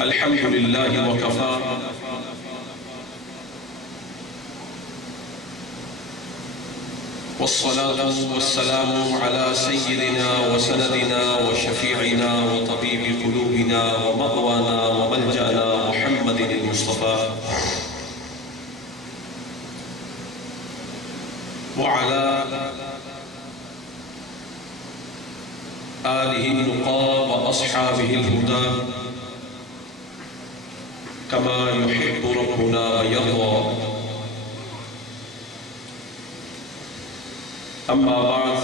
الحمد لله وكفى والصلاة والسلام على سيدنا وسندنا وشفيعنا وطبيب قلوبنا ومأوانا وملجأنا محمد المصطفى وعلى آله النقى وأصحابه الهدى كما يحب ربنا ويرضى. أما بعد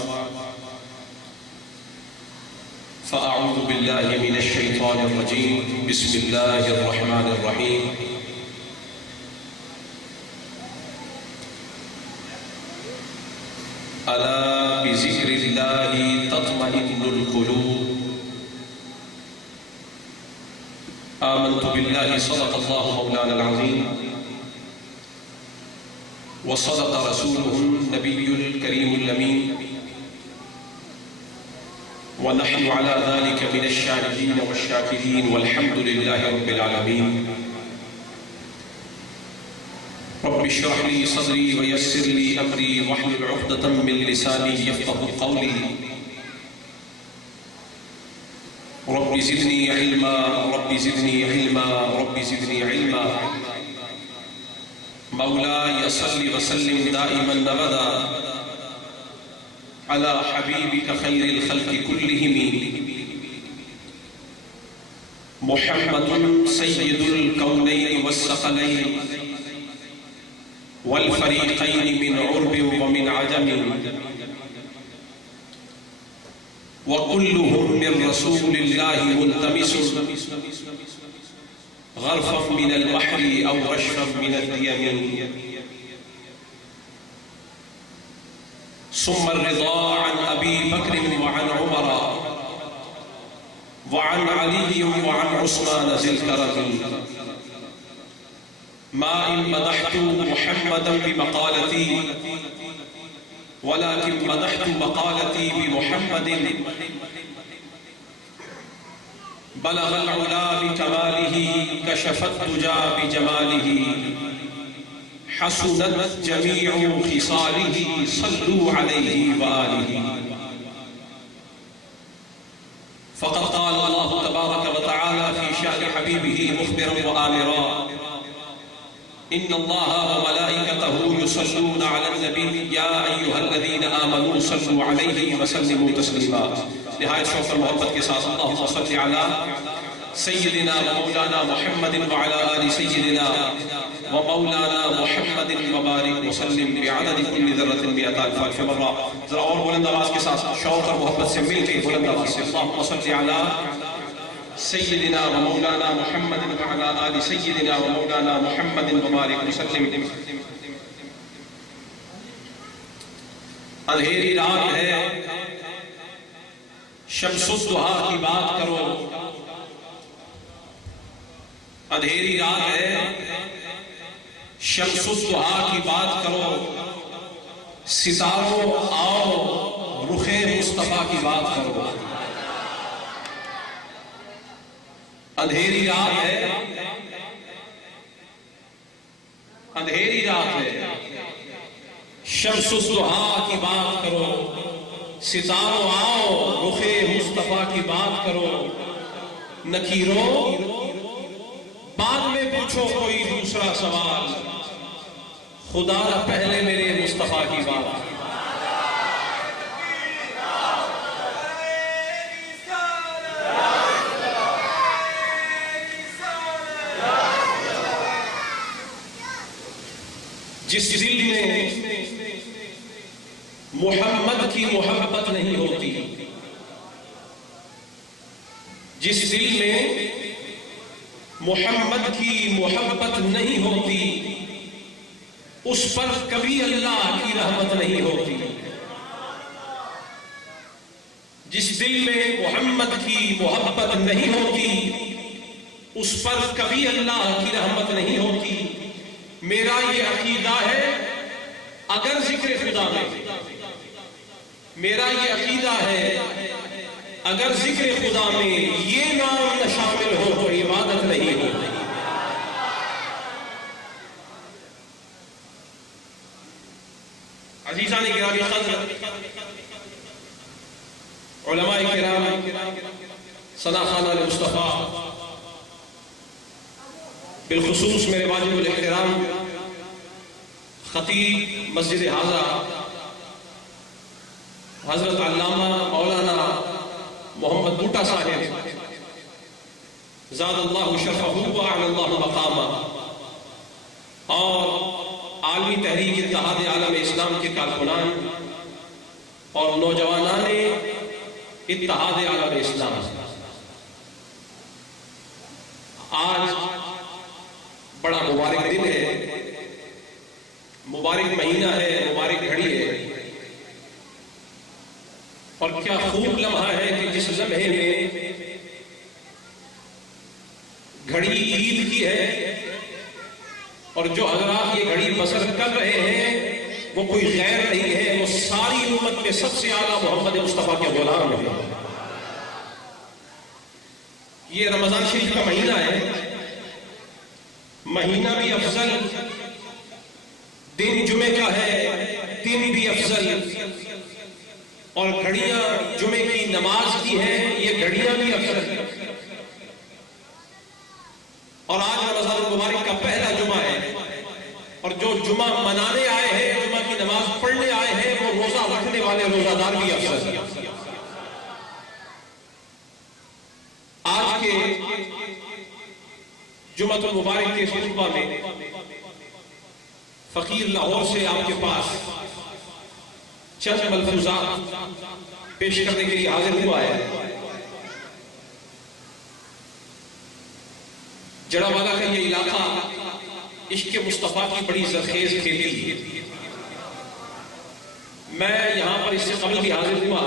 فأعوذ بالله من الشيطان الرجيم. بسم الله الرحمن الرحيم. ألا بذكر الله تطمئن القلوب. آمنت بالله صدق الله مولانا العظيم وصدق رسوله النبي الكريم الأمين ونحن على ذلك من الشاهدين والشاكرين والحمد لله رب العالمين. رب اشرح لي صدري ويسر لي أمري واحلل عقدة من لساني يفقهوا قولي. رب زدني علما رب زدني علما رب زدني علما. مولاي صل وسلم دائما أبدا على حبيبك خير الخلق كلهم محمد سيد الكونين والثقلين والفريقين من عرب ومن عجم وكلهم من رسول الله ملتمس غرفا من البحر أو رشفا من الديم. ثم الرضا عن أبي بكر وعن عمر وعن علي وعن عثمان ذي الكرم. ما إن مدحت محمدا بمقالتي ولكن مدحت مقالتي بمحمد بلغ العلا بكماله كشف الدجى بجماله حسنت جميع خصاله صلوا عليه وآله. فقد قال الله تبارك وتعالى في شأن حبيبه مخبرا وآمرا إن الله وملائكته يصلون على النبي يا أيها الذين آمنوا صلوا عليه وسلموا تسليما. نہایت شوق اور محبت کے ساتھ اللہم صلی علی سیدنا و مولانا محمد وعلی آل سیدنا و مولانا محمد مبارک وسلم بعدد کل ذرۃ مئۃ الف مرہ. ذرا اور بلند آواز کے ساتھ شوق اور محبت سے مل کے بلند آواز سے اللہم صلی علی سیدنا و مولانا محمد وعلی آل سیدنا و مولانا محمد مبارک وسلم. اندھیری رات ہے شمس الضحیٰ کی بات کرو. اندھیری رات ہے شمس الضحیٰ کی بات کرو. ستاروں آؤ رخ مصطفیٰ کی بات کرو. اندھیری رات ہے اندھیری رات ہے شمس الضحیٰ کی بات کرو. ستاروں آؤ رخ مصطفیٰ کی بات کرو. نکیرو بعد میں پوچھو کوئی دوسرا سوال. خدا نہ پہلے میرے مصطفیٰ کی بات. جس دل میں محمد کی محبت نہیں ہوتی، جس دل میں محمد کی محبت نہیں ہوتی، اس پر کبھی اللہ کی رحمت نہیں ہوتی. جس دل میں محمد کی محبت نہیں ہوتی، اس پر کبھی اللہ کی رحمت نہیں ہوتی. میرا یہ عقیدہ ہے اگر ذکر خدا میں، میرا یہ عقیدہ ہے اگر ذکر خدا میں یہ نام نہ شامل ہو تو عبادت نہیں ہو. عزیزان گرامی قدر، علماء کرام، ثنا خانہ مصطفیٰ، بالخصوص میرے واجب الاحترام خطیب مسجد حاضہ حضرت علامہ مولانا محمد بوٹا صاحب زاد اللہ شرفہ وعلی اللہ مقامہ، اور عالمی تحریک اتحاد عالم اسلام کے کارکنان اور نوجوانان اتحاد عالم اسلام، آج بڑا مبارک دن ہے، مبارک مہینہ ہے، مبارک گھڑی ہے، اور کیا خوب لمحہ ہے کہ جس لمحے میں گھڑی عید کی ہے اور جو حضرات یہ گھڑی بسر کر رہے ہیں وہ کوئی غیر نہیں ہے، وہ ساری امت میں سب سے اعلیٰ محمد مصطفیٰ کے غلام ہیں. یہ رمضان شریف کا مہینہ ہے، مہینہ بھی افضل، دن جمعے کا ہے، دن بھی افضل، اور گھڑیاں جمعے کی نماز کی ہیں، یہ گھڑیاں بھی افضل. اور آج رمضان المبارک کا پہلا جمعہ ہے، اور جو جمعہ منانے آئے ہیں، جمعہ کی نماز پڑھنے آئے ہیں، وہ روزہ رکھنے والے روزہ دار بھی افضل. آج کے جمعہ المبارک کے خطبہ میں فقیر لاہور سے آپ کے پاس چند ملفوظات پیش کرنے کے لیے حاضر ہوا ہے. جڑا والا کا یہ علاقہ عشق مصطفیٰ کی بڑی زرخیز کھیتی ہے. میں یہاں پر اس سے قبل بھی حاضر ہوا،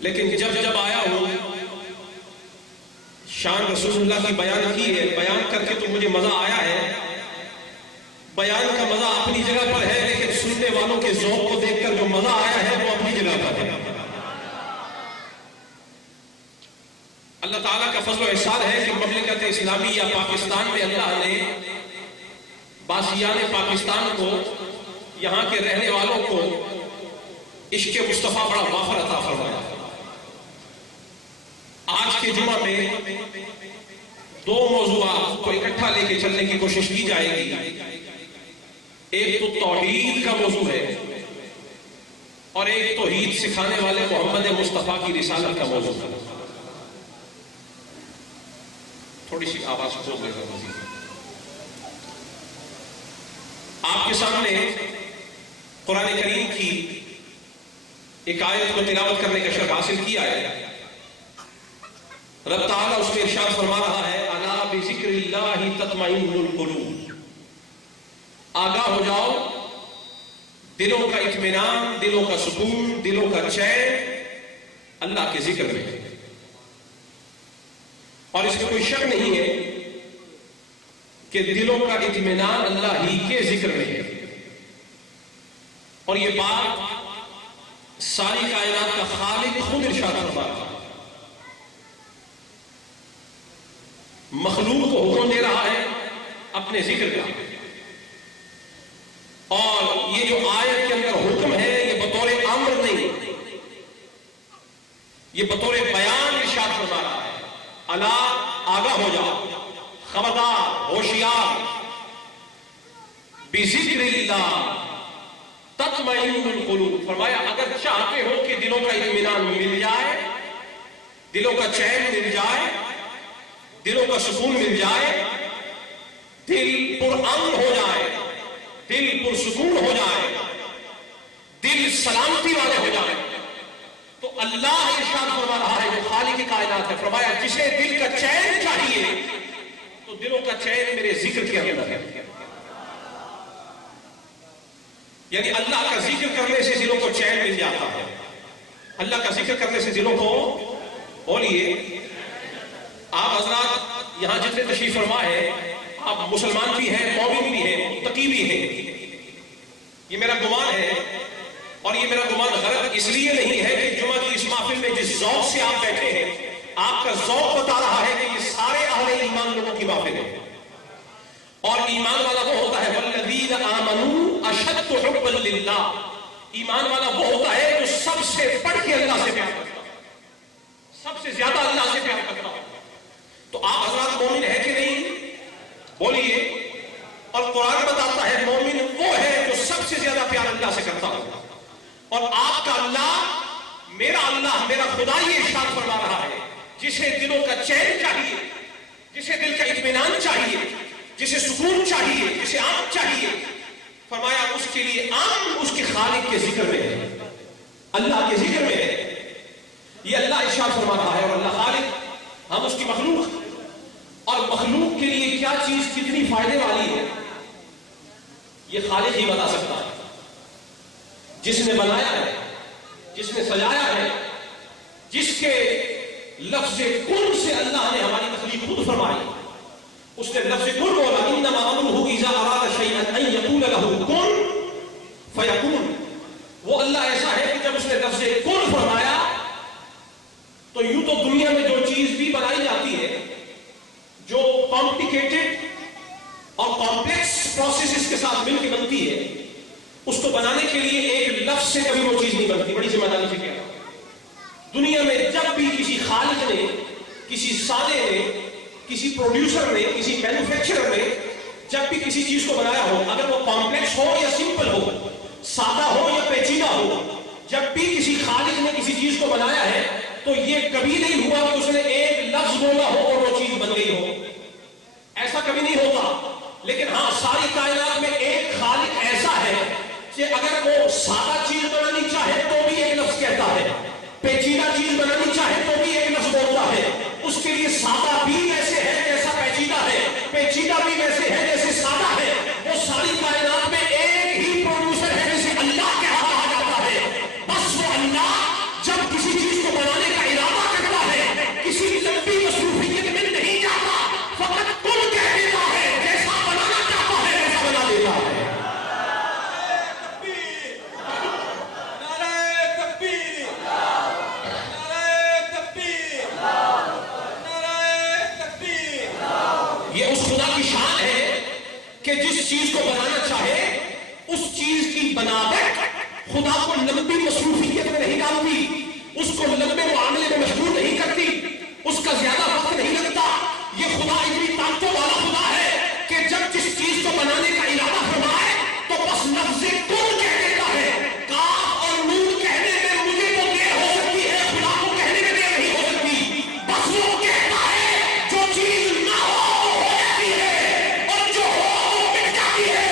لیکن جب آیا ہوں شان رسول اللہ کی بیان کی ہے، بیان کر کے تو مجھے مزہ آیا ہے. بیان کا مزہ اپنی جگہ پر ہے، لیکن سننے والوں کے ذوق کو دیکھ کر جو مزہ آیا ہے وہ اپنی جگہ پر ہے. اللہ تعالیٰ کا فضل و احسان ہے کہ مملکت اسلامی یا پاکستان میں اللہ نے باسیان پاکستان کو، یہاں کے رہنے والوں کو عشق مصطفیٰ بڑا وافر عطا فرمایا. آج کے جمعہ میں دو موضوعات کو اکٹھا لے کے چلنے کی کوشش کی جائے گی. ایک تو توحید کا موضوع ہے، اور ایک توحید سکھانے والے محمد مصطفیٰ کی رسالت کا موضوع ہے. تھوڑی سی آواز کھول دے گا. آپ کے سامنے قرآن کریم کی ایک آیت کو تلاوت کرنے کا شرف حاصل کیا ہے. رب تعالیٰ اس میں ارشاد فرما رہا ہے، الا بذکر اللہ تطمئن القلوب، آگاہ ہو جاؤ، دلوں کا اطمینان، دلوں کا سکون، دلوں کا چین اللہ کے ذکر میں ہے. اور اس میں کوئی شک نہیں ہے کہ دلوں کا اطمینان اللہ ہی کے ذکر میں ہے. اور یہ بات ساری کائنات کا خالق خود ارشاد فرما رہا ہے. مخلوق کو حکم دے رہا ہے اپنے ذکر کا، اور یہ جو آیت کے اندر حکم ہے یہ بطور امر نہیں، یہ بطور بیان ارشاد فرما رہا ہے. الا، آگاہ ہو جاؤ، خبردار، ہوشیار، بذکر اللہ تطمئن القلوب. فرمایا اگر چاہتے ہو کہ دلوں کا اطمینان مل جائے، دلوں کا چین مل جائے، دلوں کا سکون مل جائے، دل پرامن ہو جائے، دل پرسکون ہو جائے، دل سلامتی والے ہو جائے، تو اللہ ارشاد فرما رہا ہے جو خالق کائنات ہے، فرمایا جسے دل کا چین چاہیے تو دلوں کا چین میرے ذکر کے اندر ہے. یعنی اللہ کا ذکر کرنے سے دلوں کو چین مل جاتا ہے. اللہ کا ذکر کرنے سے دلوں کو، بولیے آپ حضرات یہاں جتنے تشریف فرما ہے، آپ مسلمان بھی ہیں، مومن بھی ہیں، متقی بھی ہیں. یہ میرا گمان ہے، اور یہ میرا گمان غلط اس لیے نہیں ہے کہ جمعہ کی اس محفل میں میں جس ذوق سے آپ بیٹھے ہیں، آپ کا ذوق بتا رہا ہے کہ یہ سارے اہل ایمان لوگوں کی محفل ہے. اور ایمان والا وہ ہوتا ہے والذین آمنوا اشد حبا للہ، ایمان والا وہ ہوتا ہے جو سب سے بڑھ کے اللہ سے پیار کرتا ہے، سب سے زیادہ اللہ سے پیار کرتا ہے. تو آپ حضرات مومن ہے کہ نہیں؟ بولیے. اور قرآن بتاتا ہے مومن وہ ہے جو سب سے زیادہ پیار اللہ سے کرتا ہو. اور آپ کا اللہ، میرا خدا یہ ارشاد فرما رہا ہے جسے دلوں کا چین چاہیے، جسے دل کا اطمینان چاہیے، جسے سکون چاہیے، جسے امن چاہیے، فرمایا اس کے لیے امن اس کے خالق کے ذکر میں ہے، اللہ کے ذکر میں ہے. یہ اللہ ارشاد فرما رہا ہے. اور اللہ خالق، ہم اس کی مخلوق، اور مخلوق کے لیے کیا چیز کتنی فائدے والی ہے یہ خالق ہی بتا سکتا ہے. جس نے بنایا ہے، جس نے سجایا ہے، جس کے لفظ کن سے اللہ نے ہماری تخلیق خود فرمائی. اس نے لفظ کن بولا، انما امرہ اذا اراد شیئا ان یقول له کن فیکون. وہ اللہ ایسا ہے کہ جب اس نے لفظ کن فرمایا تو یوں تو دنیا میں جو چیز بھی بنائی جاتی ہے، جو کمپلیکیٹڈ اور کمپلیکس پروسیسز کے ساتھ مل کے بنتی ہے، اس کو بنانے کے لیے ایک لفظ سے کبھی وہ چیز نہیں بنتی. بڑی ذمہ داری سے کیا دنیا میں جب بھی کسی خالق نے، کسی صانع نے، کسی پروڈیوسر نے، کسی مینوفیکچرر نے جب بھی کسی چیز کو بنایا ہو، اگر وہ کمپلیکس ہو یا سمپل ہو، سادہ ہو یا پیچیدہ ہو، جب بھی کسی خالق نے کسی چیز کو بنایا ہے تو یہ کبھی نہیں ہوا کہ اس نے ایک لفظ بولا ہو اور وہ چیز بن گئی ہو. ایسا کبھی نہیں ہوتا. لیکن ہاں، ساری کائنات میں ایک خالق ایسا ہے کہ اگر وہ سادہ چیز بنانی چاہے تو بھی ایک لفظ کہتا ہے، پیچیدہ چیز بنانی چاہے تو بھی ایک لفظ بولتا ہے. اس کے لیے سادہ بھی ویسے ہے جیسا پیچیدہ ہے، پیچیدہ بھی ویسے ہے جیسے سادہ ہے. وہ ساری کائنات میں ایک ہی پروڈیوسر ہے جسے اللہ کہا جاتا ہے. بس وہ اللہ جب کسی چیز کو بنانے کا ارادہ کرتا ہے، کسی لمبی مصروفیت میں نہیں جاتا، فقط کن کہہ دیتا ہے، جیسا بنانا چاہتا ہے ویسا بنا دیتا ہے. یہ اس خدا کی شان ہے کہ جس چیز کو بنانا چاہے اس چیز کی بناوٹ خدا کو لمبی مصروفیت میں نہیں ڈالتی، اس کو لمبے معاملے میں مشغول نہیں کرتی، اس کا زیادہ وقت نہیں لگتا. یہ خدا اتنی طاقتوں والا خدا ہے کہ جب جس چیز کو بنانے کا ارادہ فرمائے تو بس لفظ کن کہہ دیتا ہے. کاف اور نون کہنے میں مجھے تو دیر ہو سکتی ہے، خدا کو کہنے میں دیر نہیں ہو سکتی. بس وہ کہتا ہے جو چیز نہ ہو ہو جاتی ہے، اور جو ہو مٹ جاتی ہے.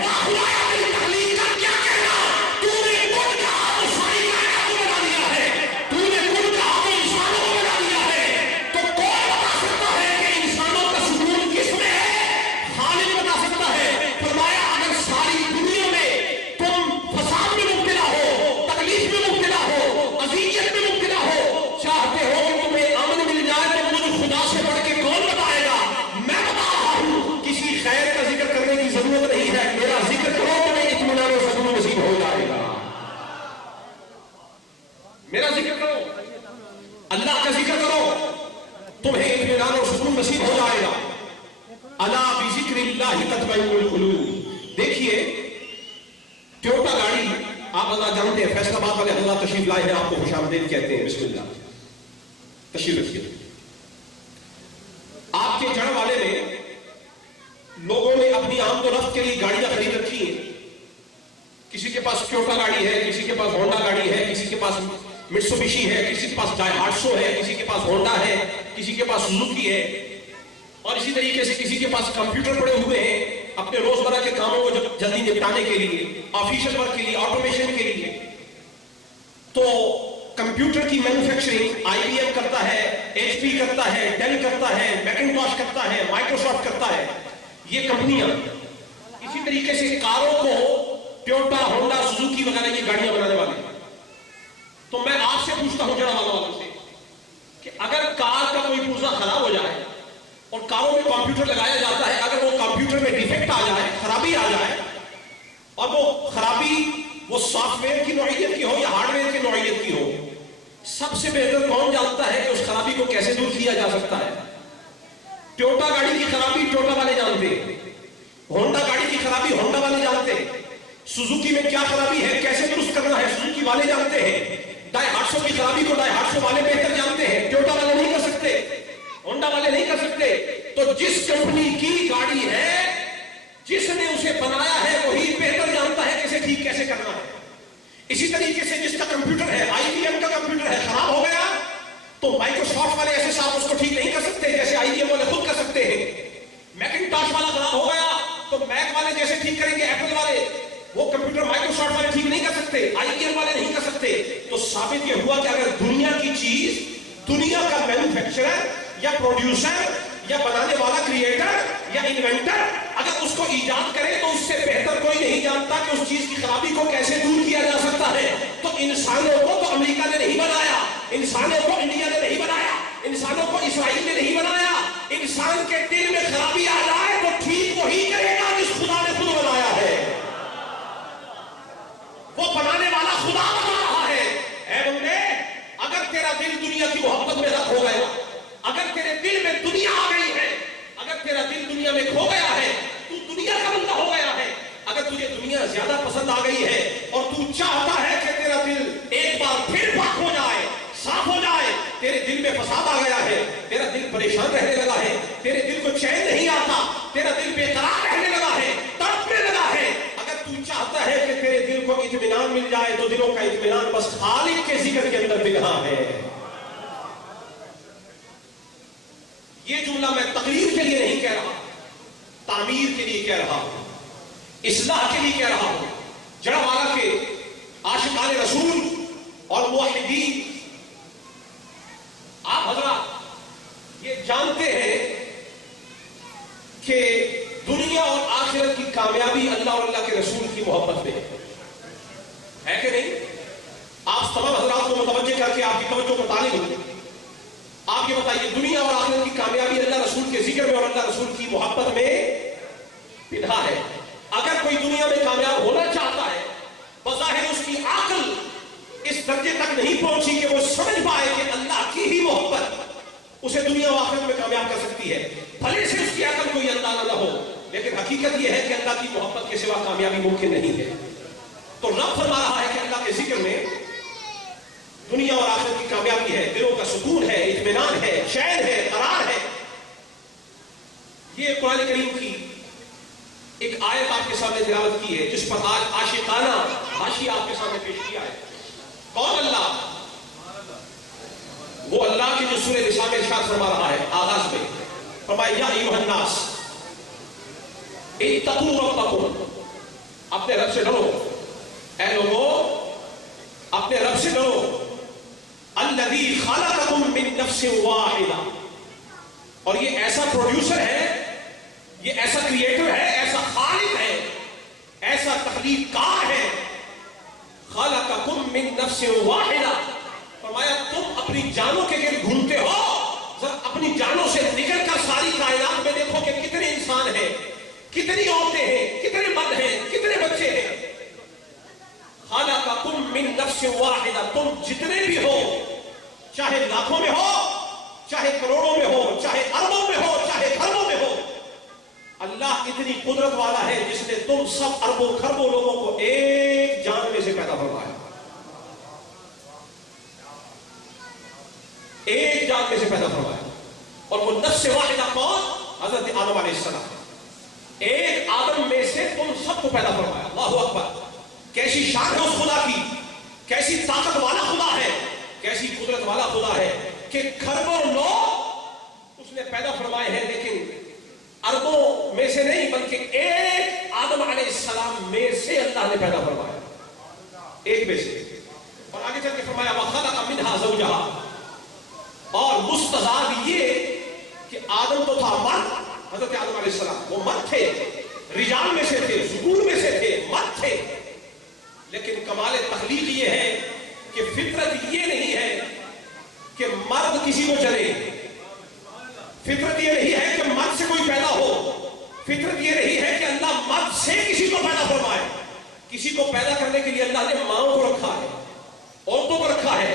واہ خدایا تیری تخلیق کا کیا کہنا، تو نے کن کہا تو ساری کائنات کو بنا دیا ہے، تو نے کن کہا تو انسانوں کو بنا دیا ہے. تو کون بتا سکتا ہے کہ انسانوں کا سکون کس میں ہے؟ خالق بتا سکتا ہے. فرمایا اگر ساری دنیا میں تم فساد میں مبتلا ہو، تکلیف میں مبتلا ہو، اذیت میں مبتلا ہو، چاہتے ہو کہ تمہیں امن مل جائے تو مجھ خدا سے بڑھ کے کون بتائے گا؟ میں بتا رہا ہوں. کسی خیر کا ذکر کرنے کی ضرورت نہیں ہے. میرا ذکر کرو تمہیں اطمینان و سکون نصیب ہو جائے گا. میرا ذکر کرو، اللہ کا ذکر کرو، تمہیں اطمینان و سکون نصیب ہو جائے گا. الا بذکر اللہ تطمئن القلوب. دیکھیے ٹویوٹا گاڑی آپ اللہ جانتے ہیں، فیصل آباد والے حضرات تشریف لائے ہیں، آپ کو خوش آمدید کہتے ہیں. بسم اللہ، تشریف رکھیے. آپ کے جڑ والے میں لوگوں نے اپنی آمد و رفت کے لیے گاڑیاں خرید رکھی ہیں. کسی کے پاس ٹویوٹا گاڑی ہے، کسی کے پاس ہونڈا گاڑی ہے، کسی کے پاس مٹسوبشی ہے، کسی کے پاس ڈائہاٹسو ہے، کسی کے پاس ہونڈا ہے، کسی کے پاس سوزوکی ہے. اور اسی طریقے سے کسی کے پاس کمپیوٹر پڑے ہوئے ہیں اپنے روزمرہ کے کاموں کو جلدی نپٹانے کے لیے، آفیشل ورک کے لیے، آٹومیشن کے لیے. تو کمپیوٹر کی مینوفیکچرنگ آئی بی ایم کرتا ہے، ایچ پی کرتا ہے، ڈیل کرتا ہے، میکنٹاش کرتا ہے، مائکروسافٹ کرتا ہے، یہ کمپنیاں. اسی طریقے سے کاروں کو ٹویوٹا، ہونڈا، سوزوکی وغیرہ کی گاڑیاں بنانے والے ہیں. تو میں آپ سے پوچھتا ہوں جڑا والوں سے کہ اگر کار کا کوئی پرزہ خراب ہو جائے اور کاروں میں کمپیوٹر لگایا جاتا ہے، اگر وہ کمپیوٹر میں ڈیفیکٹ آ جائے، خرابی آ جائے، اور وہ خرابی وہ سافٹ ویئر کی نوعیت کی ہو یا ہارڈ ویئر کی نوعیت کی ہو، سب سے بہتر کون جانتا ہے کہ اس خرابی کو کیسے دور کیا جا سکتا ہے؟ ٹویوٹا گاڑی کی خرابی ٹویوٹا والے جانتے ہیں، ہونڈا گاڑی کی خرابی ہونڈا والے جانتے ہیں، سوزوکی میں کیا خرابی ہے کیسے درست کرنا ہے سوزوکی والے جانتے ہیں، ڈائی ہاٹسو کی خرابی کو ڈائی ہاٹسو والے بہتر جانتے ہیں، ٹویوٹا والے نہیں کر سکتے، ہونڈا والے نہیں کر سکتے۔ تو جس کمپنی کی گاڑی ہے، جس نے اسے بنایا ہے وہی بہتر جانتا ہے کہ اسے ٹھیک کیسے کرنا ہے۔ اسی طریقے سے جس کا کمپیوٹر ہے، آئی بی ایم کا کمپیوٹر ہے، خراب ہو گیا تو مائکروسافٹ والے ایسے صاحب اس کو ٹھیک نہیں کر سکتے جیسے آئی بی ایم والے خود کر سکتے ہیں۔ میکنٹاش والا خراب ہو گیا تو میک والے جیسے ٹھیک کریں گے ایپل والے، وہ کمپیوٹر مائکروسافٹ والے ٹھیک نہیں کر سکتے، آئی بی ایم والے نہیں کر سکتے۔ تو ثابت یہ ہوا کہ اگر دنیا کی چیز، دنیا کا مینوفیکچرر یا پروڈیوسر یا بنانے والا کریٹر یا انوینٹر اگر اس کو ایجاد کرے تو اس سے بہتر کوئی نہیں جانتا کہ اس چیز کی خرابی کو کیسے دور کیا جا سکتا ہے۔ تو انسانوں کو تو امریکہ نے نہیں بنایا، انسانوں کو انڈیا نے نہیں بنایا، انسانوں کو اسرائیل نے نہیں بنایا۔ انسان کے دل میں خرابی آ جائے تو ٹھیک وہی کرے گا جس خدا نے خود بنایا ہے۔ وہ بنانے والا خدا بنا رہا ہے۔ اے بندے، اگر تیرا دل دنیا کی محبت میں رکھ ہو گیا، اگر تیرے دل میں دنیا آ گئی ہے، اگر تیرا دل دنیا میں کھو گیا ہے، تو دنیا کا بندہ ہو گیا ہے، اگر تجھے دنیا زیادہ پسند آ گئی ہے اور تو چاہتا ہے کہ تیرا دل ایک بار پھر پاک ہو جائے، صاف ہو جائے، تیرے دل میں فساد آ گیا ہے، تیرا دل پریشان رہنے لگا ہے، تیرے دل کو چین نہیں آتا، تیرا دل بے قرار رہنے لگا ہے، تڑپنے لگا ہے، اگر تو چاہتا ہے کہ تیرے دل کو اطمینان مل جائے تو دلوں کا اطمینان بس خالق کے ذکر کے اندر دل رہا ہے۔ یہ جملہ میں تقریر کے لیے نہیں کہہ رہا، تعمیر کے لیے کہہ رہا ہوں، اصلاح کے لیے کہہ رہا ہوں۔ جڑا والا کے عاشقان رسول اور موحدین، آپ حضرات یہ جانتے ہیں کہ دنیا اور آخرت کی کامیابی اللہ اور اللہ کے رسول کی محبت میں ہے کہ نہیں؟ آپ تمام حضرات کو متوجہ کر کے آپ کی توجہ کو طالب ہوں، آپ یہ بتائیے دنیا اور آخرت کی کامیابی اللہ رسول کے ذکر میں اور اللہ رسول کی محبت میں پنہا ہے۔ اگر کوئی دنیا میں کامیاب ہونا چاہتا ہے، بظاہر اس کی عقل اس درجے تک نہیں پہنچی کہ وہ سمجھ پائے کہ اللہ کی ہی محبت اسے دنیا و آخرت میں کامیاب کر سکتی ہے، بھلے سے اس کی عقل کوئی اندازہ نہ ہو، لیکن حقیقت یہ ہے کہ اللہ کی محبت کے سوا کامیابی ممکن نہیں ہے۔ تو رب فرما رہا ہے کہ اللہ کے ذکر میں دنیا اور آخرت کی کامیابی ہے، دلوں کا سکون ہے، اطمینان ہے، چین ہے، قرار ہے۔ یہ قرآن کریم کی ایک آیت آپ کے سامنے تلاوت کی ہے جس پر آج عاشقانہ حاشیہ آپ کے سامنے پیش کیا ہے۔ کون اللہ؟ وہ اللہ کی جو سورہ نساء میں ارشاد فرما رہا ہے آغاز میں، فرمایا یا ایھا الناس اتقوا ربکم، اپنے رب سے ڈرو، اے لوگوں اپنے رب سے ڈرو، الذی خلقکم من نفس واحدہ، اور یہ ایسا پروڈیوسر ہے، یہ ایسا کریٹر ہے، ایسا خالق ہے، ایسا تخلیق کار ہے، خلقکم من نفس واحدہ، فرمایا تم اپنی جانوں کے گرد گھومتے ہو، ذرا اپنی جانوں سے نکل کر ساری کائنات میں دیکھو کہ کتنے انسان ہیں، کتنی عورتیں ہیں، کتنے مرد ہیں، کتنے بچے ہیں۔ خلقکم من نفس واحدہ، تم جتنے بھی ہو، چاہے لاکھوں میں ہو، چاہے کروڑوں میں ہو، چاہے اربوں میں ہو، چاہے کھربوں میں ہو، اللہ اتنی قدرت والا ہے جس نے تم سب اربوں کھربوں لوگوں کو ایک جان میں سے پیدا فرمایا، ایک جان میں سے پیدا فرمایا۔ اور وہ نفس واحدہ کون؟ حضرت آدم علیہ السلام، ایک آدم میں سے تم سب کو پیدا فرمایا۔ اللہ اکبر، کیسی شان ہے اس خدا کی، کیسی طاقت والا خدا ہے، کیسی قدرت والا خدا ہے کہ کھربوں لوگ اس نے پیدا فرمائے ہیں، لیکن اربوں میں سے نہیں بلکہ ایک آدم علیہ السلام میں سے اللہ نے پیدا فرمایا، ایک میں سے۔ اور آگے چل کے فرمایا وَخَلَقَ مِنْهَا زَوْجَهَا، اور مستضاد یہ کہ آدم تو تھا مرد، حضرت آدم علیہ السلام وہ مرد تھے، رجال میں سے تھے، ذکور میں سے تھے، مرد تھے، لیکن کمال تخلیق یہ ہے کہ فطرت یہ نہیں ہے کہ مرد کسی کو چلے، فطرت یہ نہیں ہے کہ مرد سے کوئی پیدا ہو، فطرت یہ نہیں ہے کہ اللہ مرد سے کسی کو پیدا فرمائے۔ کسی کو پیدا کرنے کے لیے اللہ نے ماؤں کو رکھا ہے، عورتوں کو رکھا ہے،